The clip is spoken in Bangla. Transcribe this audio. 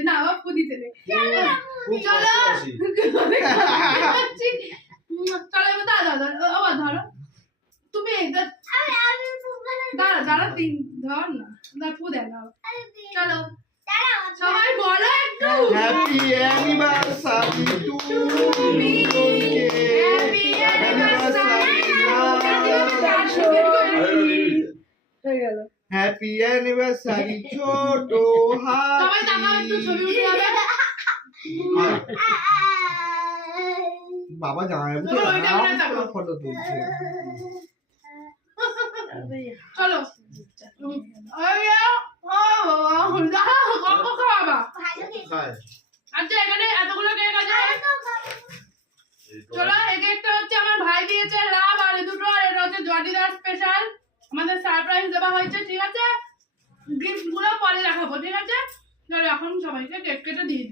যাচ্ছে না বাপু দিতে নেই চলো চলো এবার দাঁড়া আবার ধরো তুমি দাঁড়া দাঁড়া তিন ধর না পু দেন চলো সবাই বলো একটু হ্যাপি অ্যানিভার্সারি টু তুমি হ্যাপি অ্যানিভার্সারি হয়ে গেল হ্যাপি অ্যানিভার্সারি ছোট সবাই তাকাও একটু ছবি উঠে যাবে বাবা জামাই ফটো তুলছে চলো আচ্ছা এখানে এতগুলো কেক আছে চলো এই কেকটা হচ্ছে আমার ভাই দিয়েছে লাভ আর এই দুটো আর এটা হচ্ছে জর্ডিদার স্পেশাল আমাদের সারপ্রাইজ দেওয়া হয়েছে ঠিক আছে গিফট গুলো পরে দেখাবো ঠিক আছে চলো এখন সবাইকে কেক কেটে দিয়ে